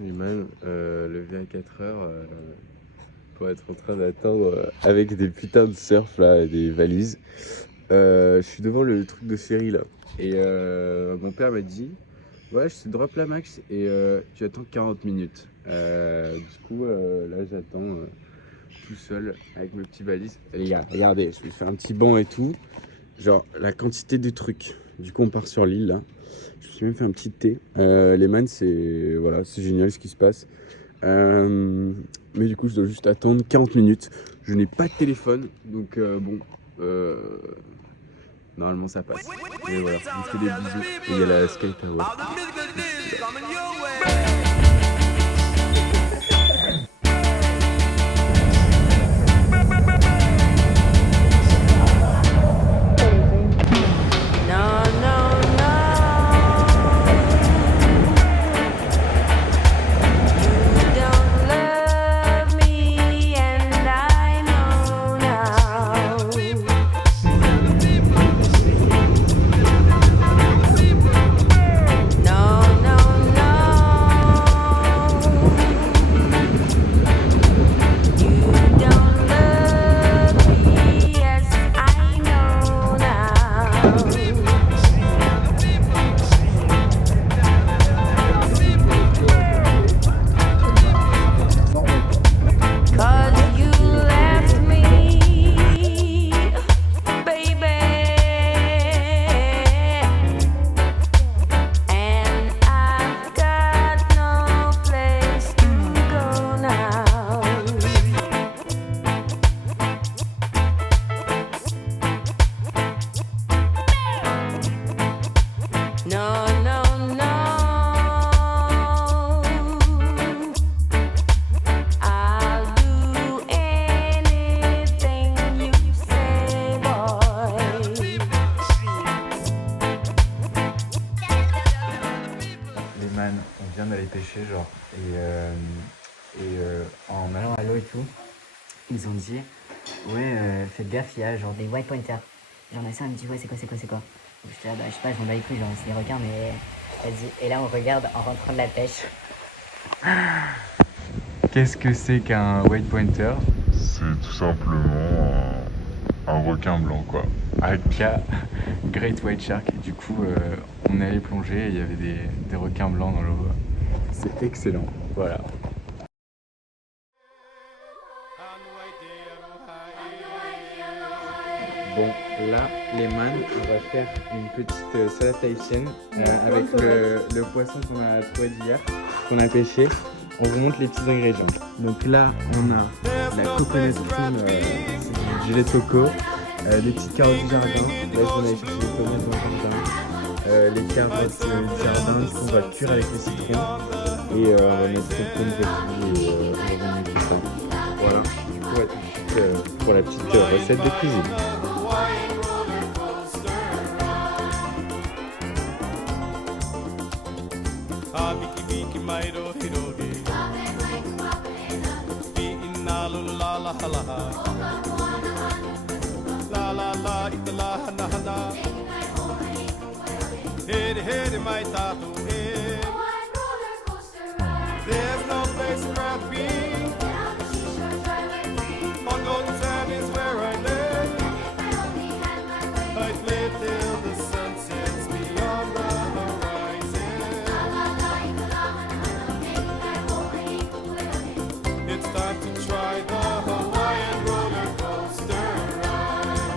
Oui, man, levé à 4 heures pour être en train d'attendre avec des putains de surf là, et des valises. Je suis devant le truc de ferry là. Et mon père m'a dit ouais, je te drop la max et tu attends 40 minutes. Là, j'attends tout seul avec mes petits valises. Et les gars, regardez, je vais faire un petit banc et tout. Genre, la quantité de trucs. Du coup, on part sur l'île là. Je me suis même fait un petit thé. Les man, c'est voilà, c'est génial ce qui se passe. Mais du coup, je dois juste attendre 40 minutes. Je n'ai pas de téléphone, donc normalement ça passe. Et voilà, je vous fais des bisous. Et il y a la Sky Tower. On vient d'aller pêcher genre en allant à l'eau et tout, ils ont dit ouais faites gaffe, il y a genre des white pointers. Genre ma soeur elle me dit ouais c'est quoi. J'étais là bah je sais pas, je m'en bats les couilles, genre c'est des requins mais vas-y. Et là on regarde en rentrant de la pêche. Qu'est-ce que c'est qu'un white pointer? C'est tout simplement un requin blanc quoi. Aka Great White Shark. Du coup on est allé plonger et il y avait des requins blancs dans l'eau. C'est excellent, voilà. Bon, là, les man, on va faire une petite salade haïtienne avec le poisson qu'on a trouvé d'hier, qu'on a pêché. On vous montre les petits ingrédients. Donc là, on a la coconut cream, c'est du gelée de coco, des petites carottes du jardin. Là, je vais aller chercher les tomates dans le jardin. Les carottes du jardin, qu'on va cuire avec le citron. Et on va mettre le confetti et on va mettre tout ça. Voilà, du coup, à tout de suite pour la petite recette de cuisine. There's no place I'd rather be. On golden sand is where I live. I'd live till the sun sets beyond the horizon. It's time to try the Hawaiian roller coaster ride.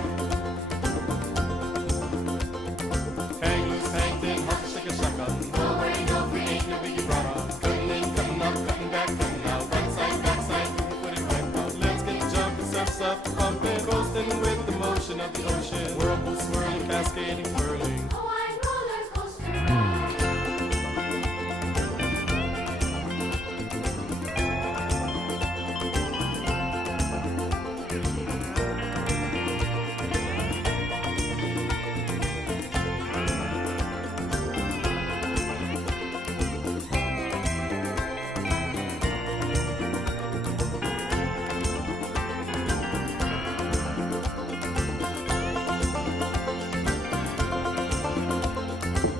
Hang loose, hang thin, hop, shake a shotgun. No way, no free, ain't no biggie brother. Cutting in, cutting up, cutting back, cutting out. Backside, put it back out. Let's get jumping, surfs up, pumping, coasting with the motion of the ocean. Whirlpool swirling, cascading, whirling. Hawaiian roller coaster.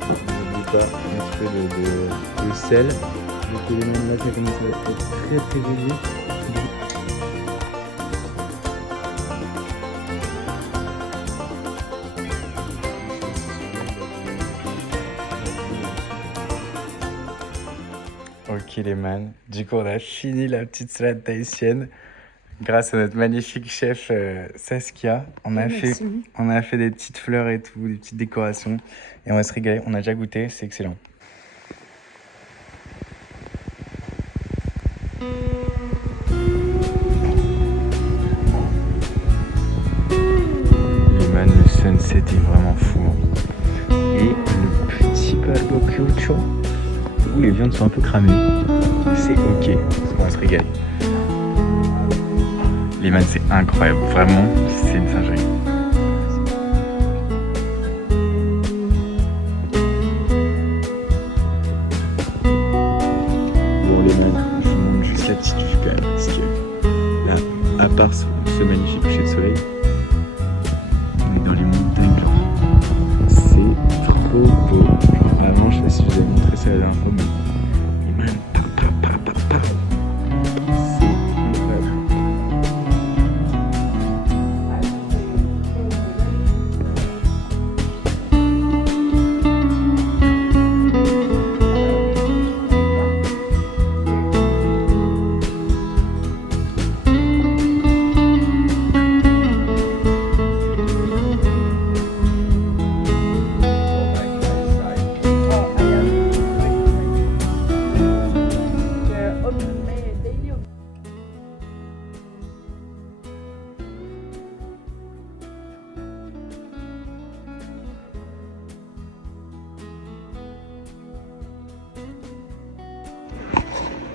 N'oublie pas un petit peu de sel. Donc que les mêmes là, ça commence à être très très régulier. Ok les man, du coup on a fini la petite salade tahitienne grâce à notre magnifique chef Saskia. On a fait des petites fleurs et tout, des petites décorations et on va se régaler. On a déjà goûté, c'est excellent. Les man, le sunset est vraiment fou. Et le petit barbecue, où les viandes sont un peu cramées. C'est ok, on va se régaler. Les man, c'est incroyable, vraiment, c'est une singerie. Bon les man, je vous montre juste la petite vue quand même, parce que là, à part ce magnifique coucher de soleil, on est dans les montagnes, genre, c'est trop beau. Genre, vraiment, je sais pas si je vous avais montré ça la dernière fois, mais les man, c'est incroyable.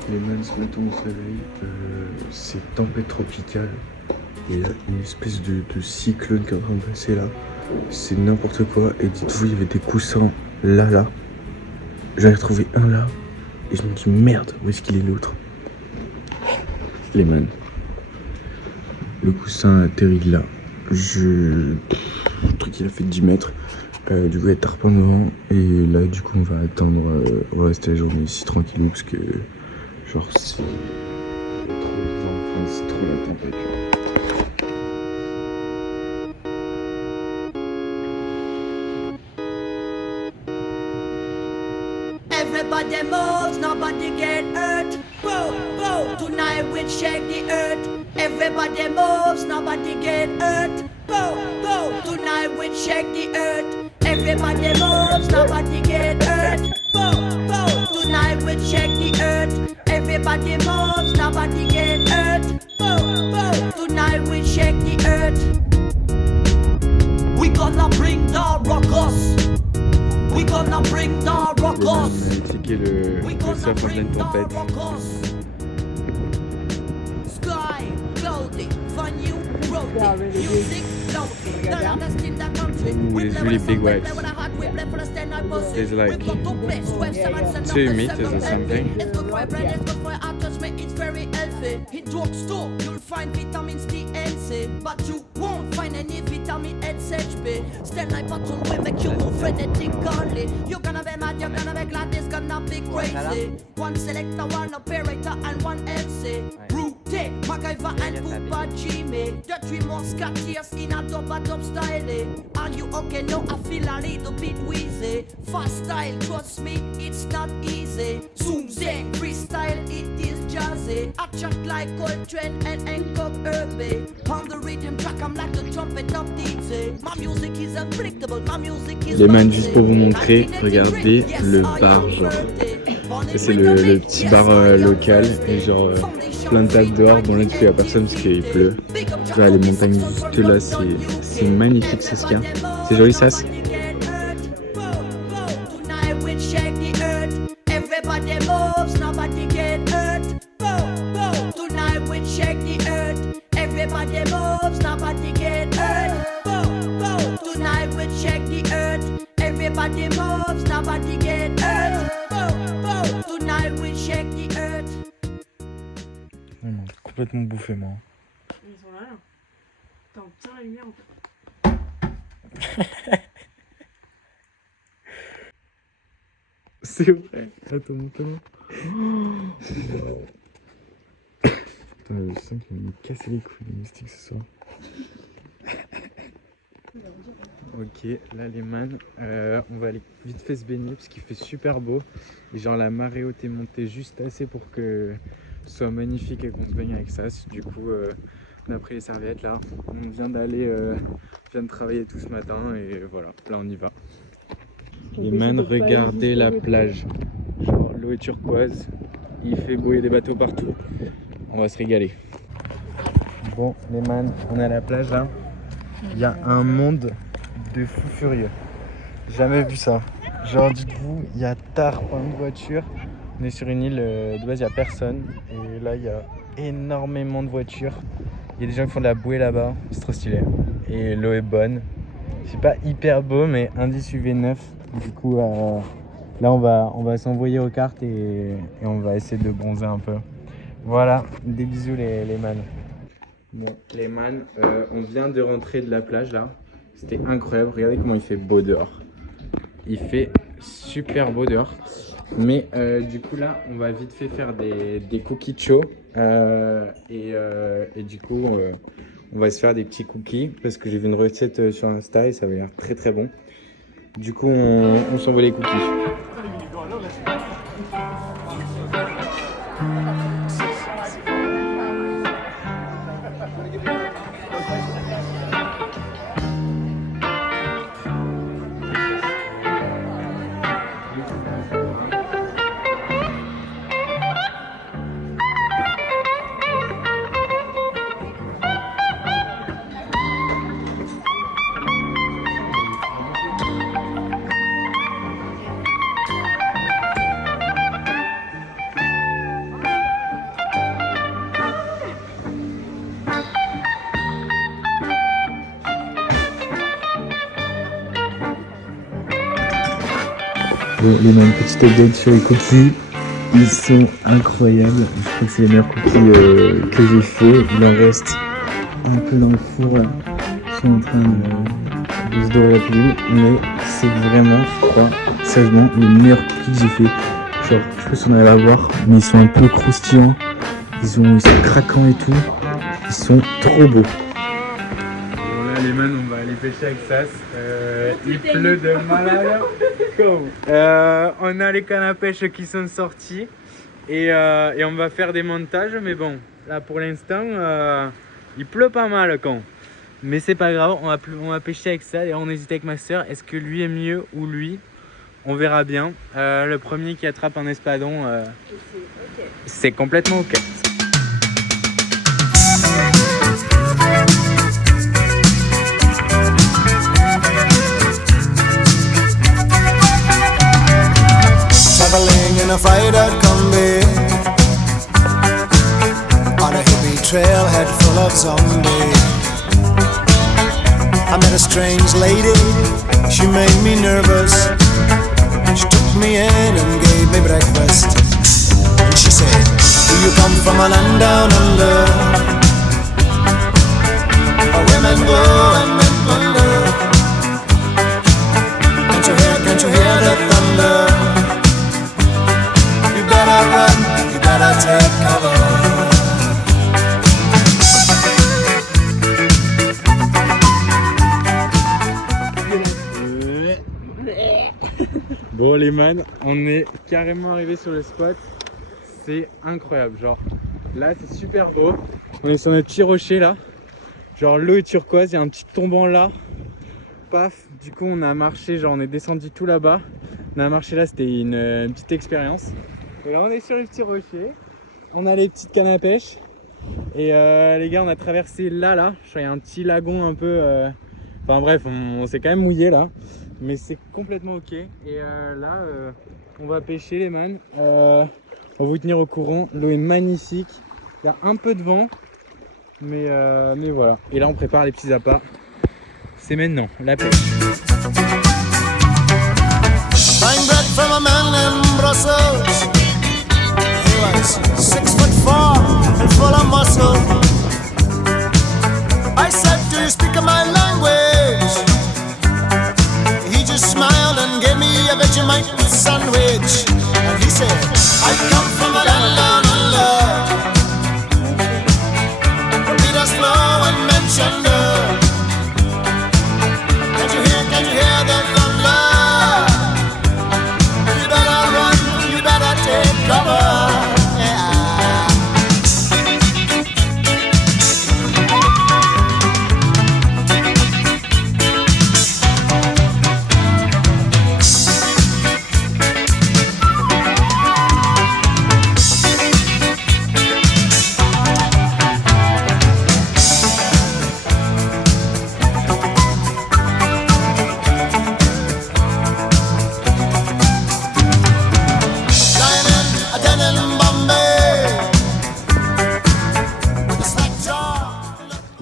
Les man, ce matin au soleil, c'est tempête tropicale. Il y a une espèce de cyclone qui est en train de passer là. C'est n'importe quoi. Et dites-vous, il y avait des coussins là. J'en ai retrouvé un là. Et je me dis merde, où est-ce qu'il est l'autre? Les man. Le coussin a atterri là. Le truc il a fait 10 mètres. Du coup il y a tarpin devant. Et là du coup on va attendre. On va rester la journée ici tranquillou parce que genre c'est trop vent, enfin, c'est trop la température. Everybody moves, nobody get hurt. Whoa, whoa, tonight we shake the earth. Everybody moves, nobody get hurt. Whoa, whoa, tonight we shake the earth. Everybody moves, nobody get hurt. Whoa, whoa, tonight we shake the earth. Everybody moves, nobody get hurt. Whoa, whoa, tonight we shake the earth. We gonna bring the rockers. We gonna bring the rockers. Checker le surf en pleine tempête. Sky, cloudy, for new road, music, loud. They're understand the country. There's really big waves. There's like 2 meters or something. It's good for your brain, it's good for your heart, trust me, it's very healthy. In drugstore, you'll find vitamins D and C, but you won't find any vitamin SHB. Stand like button will make you move frenetically. You're gonna be mad, you're gonna be glad, it's gonna be crazy. One selector, one operator, and one MC. Brute, MacGyver, and Poopa Jimmy. The 3 Musketeers in a dub style. Are you okay? No, I feel a little bit wheezy. Fast style, trust me, it's not easy. Zoom zang, freestyle, it is jazzy. I chat like Coltrane and Hancock Herbie. On the rhythm track, I'm like the trumpet of DJ. My music is unpredictable, my music is Les man, juste pour vous montrer, regardez le bar, genre. Ça, c'est le petit bar local, et genre plein de tables dehors. Bon là du coup il y a personne parce qu'il pleut. Là les montagnes juste là, c'est magnifique Saskia. C'est joli ça. Everybody moves, nobody get hurt. Tonight we shake the earth. Everybody moves, nobody get hurt. Tonight we shake the earth. Everybody moves, nobody get hurt. Tonight we shake the earth. Complètement bouffé moi. Ils sont là. T'en tiens la lumière en fait. C'est vrai. Attends, Putain, je sens qu'il va me casser les couilles les moustiques ce soir. Ok, là les man, on va aller vite fait se baigner parce qu'il fait super beau. Et genre la marée haute est montée juste assez pour que ce soit magnifique et qu'on se baigne avec ça. Du coup, on a pris les serviettes là. On vient de travailler tout ce matin et voilà, là on y va. Les man, regardez la plage. Genre l'eau est turquoise, il fait beau, il y a des bateaux partout. On va se régaler. Bon les man, on est à la plage là. Il y a un monde de fous furieux. Jamais vu ça. Genre dites-vous, il y a tard plein de voitures. On est sur une île, de base il n'y a personne. Et là il y a énormément de voitures. Il y a des gens qui font de la bouée là-bas, c'est trop stylé. Et l'eau est bonne. C'est pas hyper beau mais indice UV 9. Du coup là on va s'envoyer aux cartes et on va essayer de bronzer un peu. Voilà, des bisous les man. Bon les man, on vient de rentrer de la plage là. C'était incroyable, regardez comment il fait beau dehors. Il fait super beau dehors. Mais du coup là, on va vite fait faire des cookies chauds. Et du coup, on va se faire des petits cookies. Parce que j'ai vu une recette sur Insta et ça avait l'air très très bon. Du coup, on s'envoie les cookies. Les mêmes petits updates sur les cookies, ils sont incroyables. Je crois que c'est les meilleurs cookies que j'ai fait. Il en reste un peu dans le four là. Ils sont en train de se dorer la pilule, mais c'est vraiment, je crois, sagement, les meilleurs cookies que j'ai fait. Genre, je sais pas si on arrive à voir, mais ils sont un peu croustillants. Ils sont craquants et tout. Ils sont trop beaux. Bon là les man, on va aller pêcher avec Sas. Il pleut de malade. On a les cannes à pêche qui sont sortis et on va faire des montages, mais bon, là pour l'instant il pleut pas mal quand. Mais c'est pas grave, on va pêcher avec ça. Et on hésite avec ma soeur, est-ce que lui est mieux ou lui? On verra bien. Le premier qui attrape un espadon, c'est complètement ok. Traveling in a fried-out combi on a hippie trailhead full of zombies. I met a strange lady, she made me nervous. She took me in and gave me breakfast. And she said, do you come from a land down under, where women go and men plunder? Can't you hear the thunder? You better run, you better take cover. Bon les man, on est carrément arrivé sur le spot. C'est incroyable, genre là c'est super beau. On est sur notre petit rocher là. Genre l'eau est turquoise, il y a un petit tombant là. Paf, du coup on a marché, genre on est descendu tout là-bas. On a marché là, c'était une petite expérience. Et là on est sur les petits rochers. On a les petites cannes à pêche. Et les gars on a traversé là. Je crois qu'il y a un petit lagon un peu... Enfin bref, on s'est quand même mouillé là. Mais c'est complètement ok. Et là on va pêcher les man. On va vous tenir au courant. L'eau est magnifique. Il y a un peu de vent. Mais voilà. Et là on prépare les petits appâts. C'est maintenant la pêche. Buying bread from a man in Brussels. He was 6'4" and full of muscle. I said, do you speak my language? He just smiled and gave me a Vegemite sandwich. And he said, I come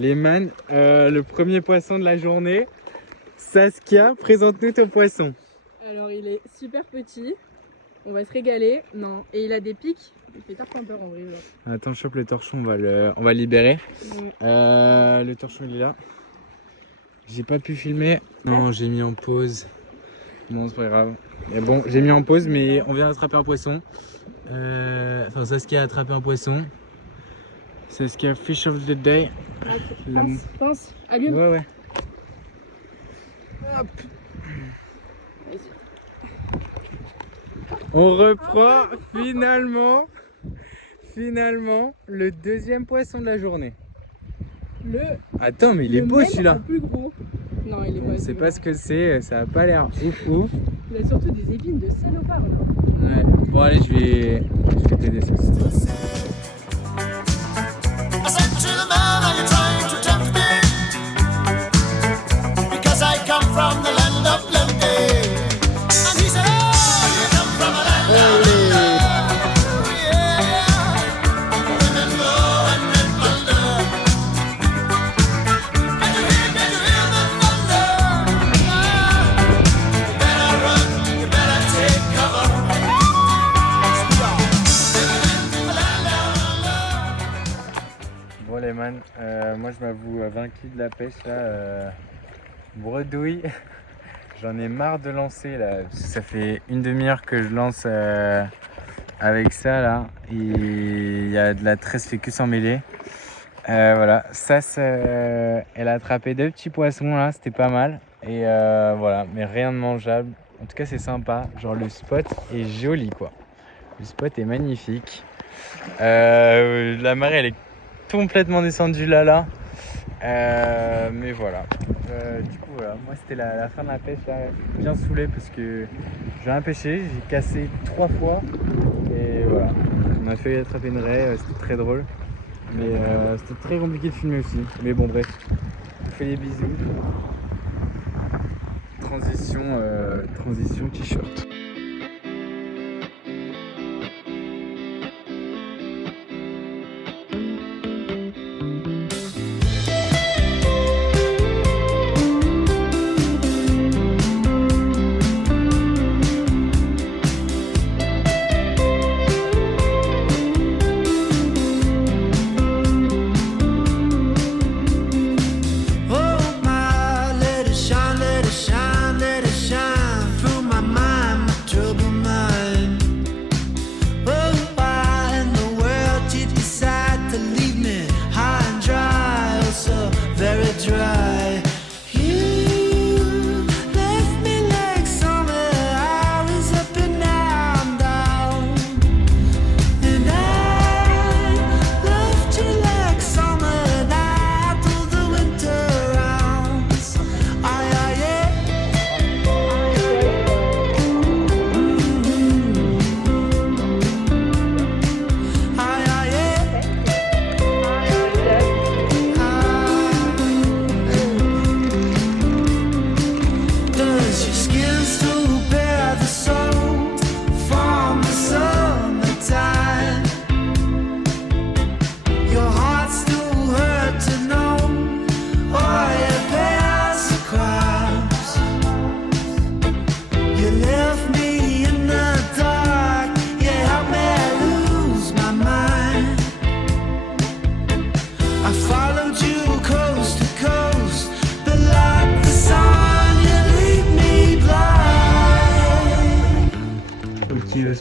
Les man, le premier poisson de la journée. Saskia, présente-nous ton poisson. Alors il est super petit, on va se régaler. Non, et il a des pics, il fait tarpin peur en vrai. Genre. Attends, je chope le torchon, on va le libérer. Ouais. Le torchon il est là. J'ai pas pu filmer. Non, j'ai mis en pause. Bon, c'est pas grave. Mais bon, j'ai mis en pause, mais on vient d'attraper un poisson. Enfin, Saskia a attrapé un poisson. Saskia, fish of the day. Pense, allume. Ouais, ouais. Hop. On reprend finalement le deuxième poisson de la journée. Attends, mais il est beau celui-là. Plus gros. Non, il est pas. C'est pas ce que c'est, ça a pas l'air ouf. Il a surtout des épines de salopard là. Ouais. Bon allez, je vais t'aider ça. I said to the man, are you trying to tempt me? Because I come from the land of plenty. And he said, oh, you come from a land of plenty. Yeah. Women go and men plunder. Can you hear the thunder? You better run, you better take cover. Bon les man, moi je m'avoue vaincu de la pêche là, bredouille. J'en ai marre de lancer là, parce que ça fait une demi-heure que je lance avec ça là, et il y a de la tresse fait que s'en mêler. Voilà, ça elle a attrapé 2 petits poissons là, c'était pas mal, et voilà, mais rien de mangeable. En tout cas c'est sympa, genre le spot est joli quoi, le spot est magnifique. La marée elle est complètement descendu là, mais voilà. Du coup voilà, moi c'était la fin de la pêche là, bien saoulé parce que j'ai rien pêché, j'ai cassé 3 fois et voilà. On a failli attraper une raie, c'était très drôle, mais c'était très compliqué de filmer aussi. Mais bon bref, je vous fais des bisous. Transition t-shirt.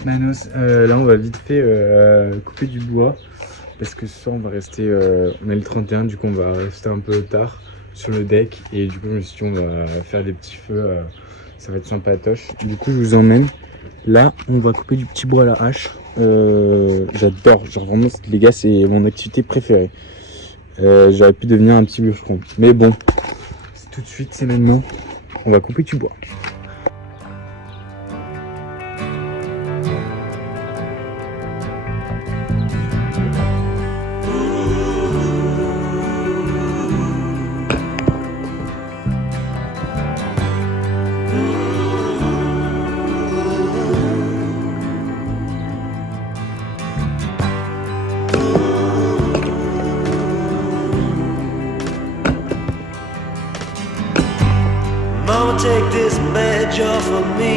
Manos, là on va vite fait couper du bois parce que ce soir on va rester, on est le 31, du coup on va rester un peu tard sur le deck et du coup je me suis dit on va faire des petits feux, ça va être sympatoche. Du coup je vous emmène, là on va couper du petit bois à la hache, j'adore, genre vraiment les gars c'est mon activité préférée. J'aurais pu devenir un petit bûcheron, mais bon, c'est tout de suite, c'est maintenant, on va couper du bois. this badge off of me.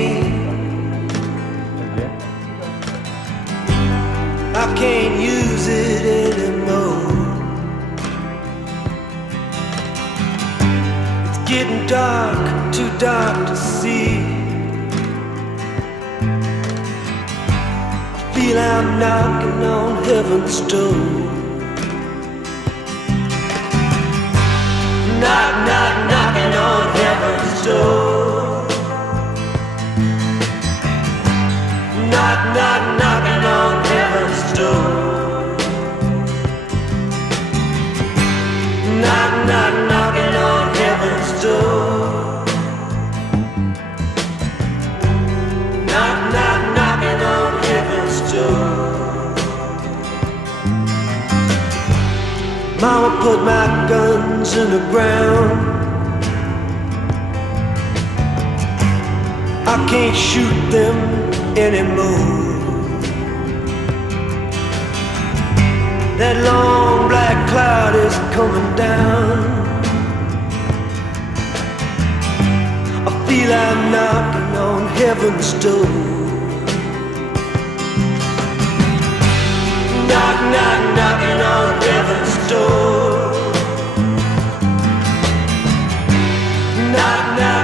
Ok. I can't use it anymore. It's getting dark, too dark to see. I feel I'm knocking on heaven's door. Knock, knock, knocking on heaven's door. Knock, knock, knocking on heaven's door. Knock, knock, knocking on heaven's door. Knock, knock, knocking on heaven's door. Mama put my guns in the ground. I can't shoot them anymore. That long black cloud is coming down. I feel I'm knocking on heaven's door. Knock, knock, knocking on heaven's door. Knock, knock.